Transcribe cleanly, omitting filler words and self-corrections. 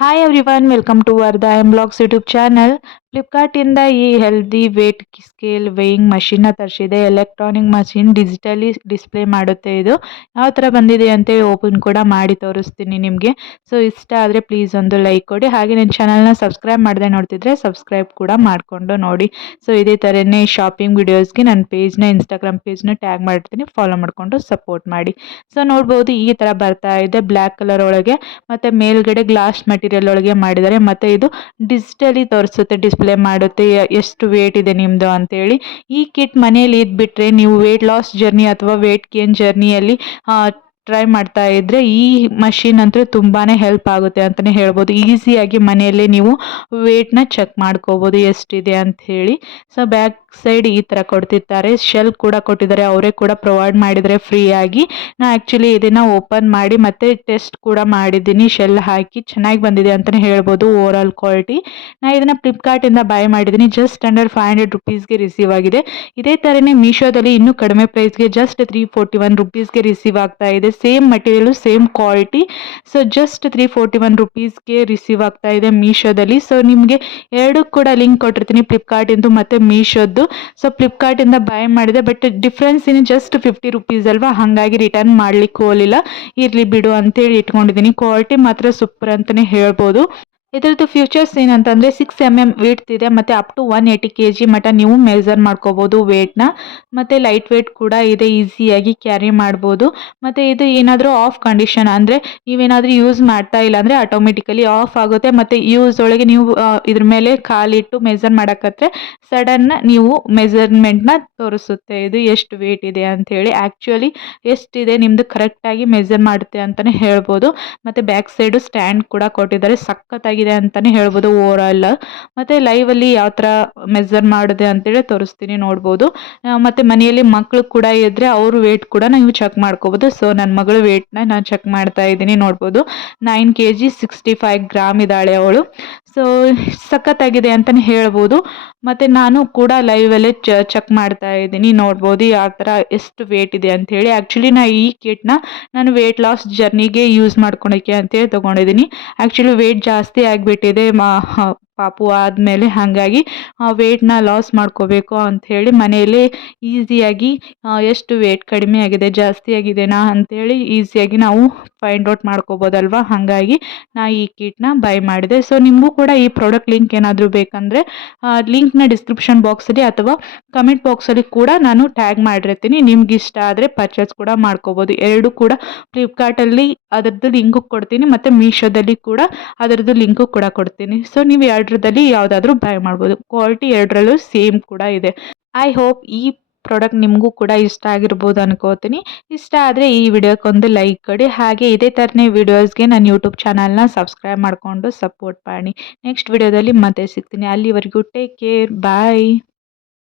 Hi everyone, welcome to Vardha M vlogs YouTube channel. ಫ್ಲಿಪ್ಕಾರ್ಟಿಂದ ಈ healthy wait scale weighing ಮಷಿನ್ನ ತರಿಸಿದೆ. ಎಲೆಕ್ಟ್ರಾನಿಕ್ ಮಷಿನ್ ಡಿಜಿಟಲಿ ಡಿಸ್ಪ್ಲೇ ಮಾಡುತ್ತೆ. ಇದು ಯಾವ ಥರ ಬಂದಿದೆ ಅಂತೇಳಿ ಓಪನ್ ಕೂಡ ಮಾಡಿ ತೋರಿಸ್ತೀನಿ ನಿಮಗೆ. ಸೊ ಇಷ್ಟ ಆದರೆ ಪ್ಲೀಸ್ ಒಂದು ಲೈಕ್ ಕೊಡಿ. ಹಾಗೆ ನನ್ನ ಚಾನಲ್ನ ಸಬ್ಸ್ಕ್ರೈಬ್ ಮಾಡದೆ ನೋಡ್ತಿದ್ರೆ ಸಬ್ಸ್ಕ್ರೈಬ್ ಕೂಡ ಮಾಡಿಕೊಂಡು ನೋಡಿ. ಸೊ ಇದೇ ಥರನೇ ಶಾಪಿಂಗ್ ವಿಡಿಯೋಸ್ಗೆ ನನ್ನ ಪೇಜ್ನ ಇನ್ಸ್ಟಾಗ್ರಾಮ್ ಪೇಜ್ನ ಟ್ಯಾಗ್ ಮಾಡಿರ್ತೀನಿ, ಫಾಲೋ ಮಾಡಿಕೊಂಡು ಸಪೋರ್ಟ್ ಮಾಡಿ. ಸೊ ನೋಡ್ಬೋದು ಈ ಥರ ಬರ್ತಾ ಇದೆ ಬ್ಲ್ಯಾಕ್ ಕಲರ್ ಒಳಗೆ, ಮತ್ತು ಮೇಲ್ಗಡೆ ಗ್ಲಾಸ್ ಮೆಟೀರಿಯಲ್ ಒಳಗೆ ಮಾಡಿದ್ದಾರೆ. ಮತ್ತು ಇದು ಡಿಜಿಟಲಿ ತೋರಿಸುತ್ತೆ, ಡಿಸ್ಪ್ಲೇ ಮಾಡುತ್ತೆ ಎಷ್ಟು ವೇಟ್ ಇದೆ ನಿಮ್ಮದು ಅಂತೇಳಿ. ಈ ಕಿಟ್ ಮನೆಯಲ್ಲಿ ಇದ್ಬಿಟ್ರೆ ನೀವು ವೇಟ್ ಲಾಸ್ ಜರ್ನಿ ಅಥವಾ ವೇಟ್ ಗೇನ್ ಜರ್ನಿಯಲ್ಲಿ ಟ್ರೈ ಮಾಡ್ತಾ ಇದ್ದರೆ ಈ ಮಷಿನ್ ಅಂತೂ ತುಂಬಾ ಹೆಲ್ಪ್ ಆಗುತ್ತೆ ಅಂತಲೇ ಹೇಳ್ಬೋದು. ಈಸಿಯಾಗಿ ಮನೆಯಲ್ಲೇ ನೀವು ವೇಟ್ನ ಚೆಕ್ ಮಾಡ್ಕೋಬೋದು ಎಷ್ಟಿದೆ ಅಂತ ಹೇಳಿ. ಸೊ ಬ್ಯಾಕ್ ಸೈಡ್ ಈ ಥರ ಕೊಡ್ತಿರ್ತಾರೆ, ಶೆಲ್ ಕೂಡ ಕೊಟ್ಟಿದ್ದಾರೆ, ಅವರೇ ಕೂಡ ಪ್ರೊವೈಡ್ ಮಾಡಿದರೆ ಫ್ರೀಯಾಗಿ. ನಾ ಆ್ಯಕ್ಚುಲಿ ಇದನ್ನು ಓಪನ್ ಮಾಡಿ ಮತ್ತು ಟೆಸ್ಟ್ ಕೂಡ ಮಾಡಿದ್ದೀನಿ, ಶೆಲ್ ಹಾಕಿ ಚೆನ್ನಾಗಿ ಬಂದಿದೆ ಅಂತಲೇ ಹೇಳ್ಬೋದು. Over all quality. ನಾನು ಇದನ್ನು ಫ್ಲಿಪ್ಕಾರ್ಟಿಂದ ಬೈ ಮಾಡಿದ್ದೀನಿ, ಜಸ್ಟ್ ಅಂಡರ್ 500 ರುಪೀಸ್ಗೆ ರಿಸೀವ್ ಆಗಿದೆ. ಇದೇ ಥರನೇ ಮೀಶೋದಲ್ಲಿ ಇನ್ನೂ ಕಡಿಮೆ ಪ್ರೈಸ್ಗೆ ಜಸ್ಟ್ 341 ರುಪೀಸ್ಗೆ ರಿಸೀವ್ ಆಗ್ತಾ ಇದೆ. Same material same quality. So just 341 ರುಪೀಸ್ಗೆ ರಿಸೀವ್ ಆಗ್ತಾ ಇದೆ ಮೀಶೋದಲ್ಲಿ. ಸೊ ನಿಮಗೆ ಎರಡು ಕೂಡ ಲಿಂಕ್ ಕೊಟ್ಟಿರ್ತೀನಿ, ಫ್ಲಿಪ್ಕಾರ್ಟಿಂದು ಮತ್ತು ಮೀಶೋದ್ದು. ಸೊ ಫ್ಲಿಪ್ಕಾರ್ಟಿಂದ ಬೈ ಮಾಡಿದೆ, ಬಟ್ ಡಿಫ್ರೆನ್ಸ್ ಇನ್ನು ಜಸ್ಟ್ 50 ರುಪೀಸ್ ಅಲ್ವಾ, ಹಾಗಾಗಿ ರಿಟರ್ನ್ ಮಾಡ್ಲಿಕ್ಕೆ ಹೋಗಲಿಲ್ಲ. ಇರಲಿ ಬಿಡು ಅಂತೇಳಿ ಇಟ್ಕೊಂಡಿದ್ದೀನಿ. ಕ್ವಾಲಿಟಿ ಮಾತ್ರ ಸೂಪರ್ ಅಂತಲೇ ಹೇಳ್ಬೋದು. ಇದರದ್ದು ಫ್ಯೂಚರ್ಸ್ ಏನಂತಂದರೆ 6 mm ವೇಟ್ ಇದೆ, ಮತ್ತು ಅಪ್ ಟು 180 kg ಮಟ್ಟ ನೀವು ಮೆಜರ್ ಮಾಡ್ಕೋಬೋದು ವೇಟ್ನ. ಮತ್ತು ಲೈಟ್ ವೇಟ್ ಕೂಡ ಇದೆ, ಈಸಿಯಾಗಿ ಕ್ಯಾರಿ ಮಾಡ್ಬೋದು. ಮತ್ತು ಇದು ಏನಾದರೂ ಆಫ್ ಕಂಡೀಷನ್ ಅಂದರೆ ನೀವೇನಾದರೂ ಯೂಸ್ ಮಾಡ್ತಾ ಇಲ್ಲ ಅಂದರೆ ಆಟೋಮೆಟಿಕಲಿ ಆಫ್ ಆಗುತ್ತೆ. ಮತ್ತು ಯೂಸ್ ಒಳಗೆ ನೀವು ಇದ್ರ ಮೇಲೆ ಕಾಲಿಟ್ಟು ಮೆಜರ್ ಮಾಡೋಕ್ಕತ್ರೆ ಸಡನ್ನ ನೀವು ಮೆಜರ್ಮೆಂಟ್ನ ತೋರಿಸುತ್ತೆ, ಇದು ಎಷ್ಟು ವೇಟ್ ಇದೆ ಅಂಥೇಳಿ. ಆ್ಯಕ್ಚುಲಿ ಎಷ್ಟಿದೆ ನಿಮ್ಮದು ಕರೆಕ್ಟಾಗಿ ಮೆಜರ್ ಮಾಡುತ್ತೆ ಅಂತಲೇ ಹೇಳ್ಬೋದು. ಮತ್ತು ಬ್ಯಾಕ್ ಸೈಡು ಸ್ಟ್ಯಾಂಡ್ ಕೂಡ ಕೊಟ್ಟಿದ್ದಾರೆ, ಸಖತ್ತಾಗಿದೆ ಅಂತಲೇ ಹೇಳ್ಬೋದು ಓವರಾಲ್. ಮತ್ತು ಲೈವಲ್ಲಿ ಯಾವ ಥರ ಮೆಜರ್ ಮಾಡಿದೆ ಅಂತೇಳಿ ತೋರಿಸ್ತೀನಿ, ನೋಡ್ಬೋದು. ಮತ್ತು ಮನೆಯಲ್ಲಿ ಮಕ್ಕಳು ಕೂಡ ಇದ್ದರೆ ಅವ್ರ ವೇಟ್ ಕೂಡ ನೀವು ಚೆಕ್ ಮಾಡ್ಕೋಬೋದು. ಸೊ ನನ್ನ ಮಗಳು ವೇಟ್ನ ನಾನು ಚೆಕ್ ಮಾಡ್ತಾ ಇದ್ದೀನಿ, ನೋಡ್ಬೋದು. 9 kg 65 ಗ್ರಾಮ್ ಇದ್ದಾಳೆ ಅವಳು. ಸೊ ಸಖತ್ತಾಗಿದೆ ಅಂತಲೇ ಹೇಳ್ಬೋದು. ಮತ್ತು ನಾನು ಕೂಡ ಲೈವಲ್ಲೇ ಚೆಕ್ ಮಾಡ್ತಾ ಇದ್ದೀನಿ, ನೋಡ್ಬೋದು ಯಾವ ಥರ ಎಷ್ಟು ವೇಟ್ ಇದೆ ಅಂಥೇಳಿ. ಆ್ಯಕ್ಚುಲಿ ಈ ಕಿಟ್ನ ನಾನು ವೇಟ್ ಲಾಸ್ ಜರ್ನಿಗೆ ಯೂಸ್ ಮಾಡ್ಕೊಳಕ್ಕೆ ಅಂತೇಳಿ ತೊಗೊಂಡಿದ್ದೀನಿ. ಆ್ಯಕ್ಚುಲಿ ವೇಟ್ ಜಾಸ್ತಿ ಆಗಿಬಿಟ್ಟಿದೆ ಪಾಪು ಆದಮೇಲೆ, ಹಾಗಾಗಿ ವೇಟ್ನ ಲಾಸ್ ಮಾಡ್ಕೋಬೇಕು ಅಂಥೇಳಿ ಮನೆಯಲ್ಲೇ ಈಸಿಯಾಗಿ ಎಷ್ಟು ವೇಟ್ ಕಡಿಮೆ ಆಗಿದೆ ಜಾಸ್ತಿ ಆಗಿದೆನಾ ಅಂಥೇಳಿ ಈಸಿಯಾಗಿ ನಾವು ಫೈಂಡ್ ಔಟ್ ಮಾಡ್ಕೋಬೋದಲ್ವ, ಹಾಗಾಗಿ ನಾ ಈ ಕಿಟ್ನ ಬೈ ಮಾಡಿದೆ. ಸೊ ನಿಮಗೂ ಕೂಡ ಈ ಪ್ರಾಡಕ್ಟ್ ಲಿಂಕ್ ಏನಾದರೂ ಬೇಕಂದರೆ ಲಿಂಕ್ನ ಡಿಸ್ಕ್ರಿಪ್ಷನ್ ಬಾಕ್ಸಲ್ಲಿ ಅಥವಾ ಕಮೆಂಟ್ ಬಾಕ್ಸಲ್ಲಿ ಕೂಡ ನಾನು ಟ್ಯಾಗ್ ಮಾಡಿರ್ತೀನಿ. ನಿಮ್ಗೆ ಇಷ್ಟ ಆದರೆ ಪರ್ಚೇಸ್ ಕೂಡ ಮಾಡ್ಕೋಬೋದು. ಎರಡು ಕೂಡ ಫ್ಲಿಪ್ಕಾರ್ಟಲ್ಲಿ ಅದರದ್ದು ಲಿಂಕು ಕೊಡ್ತೀನಿ, ಮತ್ತು ಮೀಶೋದಲ್ಲಿ ಕೂಡ ಅದರದ್ದು ಲಿಂಕು ಕೂಡ ಕೊಡ್ತೀನಿ. ಸೊ ನೀವು ಎರಡರಲ್ಲಿ ಯಾವುದಾದ್ರೂ ಬೈ ಮಾಡ್ಬೋದು. ಕ್ವಾಲಿಟಿ ಎರಡರಲ್ಲೂ ಸೇಮ್ ಕೂಡ ಇದೆ. ಐ ಹೋಪ್ ಈ ಪ್ರಾಡಕ್ಟ್ ನಿಮಗೂ ಕೂಡ ಇಷ್ಟ ಆಗಿರ್ಬೋದು ಅನ್ಕೋತೀನಿ. ಇಷ್ಟ ಆದರೆ ಈ ವಿಡಿಯೋಕ್ಕೊಂದು ಲೈಕ್ ಕೊಡಿ. ಹಾಗೆ ಇದೇ ಥರನೇ ವಿಡಿಯೋಸ್ಗೆ ನನ್ನ ಯೂಟ್ಯೂಬ್ ಚಾನಲ್ನ ಸಬ್ಸ್ಕ್ರೈಬ್ ಮಾಡಿಕೊಂಡು ಸಪೋರ್ಟ್ ಮಾಡಿ. ನೆಕ್ಸ್ಟ್ ವಿಡಿಯೋದಲ್ಲಿ ಮತ್ತೆ ಸಿಗ್ತೀನಿ. ಅಲ್ಲಿವರೆಗೂ ಟೇಕ್ ಕೇರ್, ಬಾಯ್.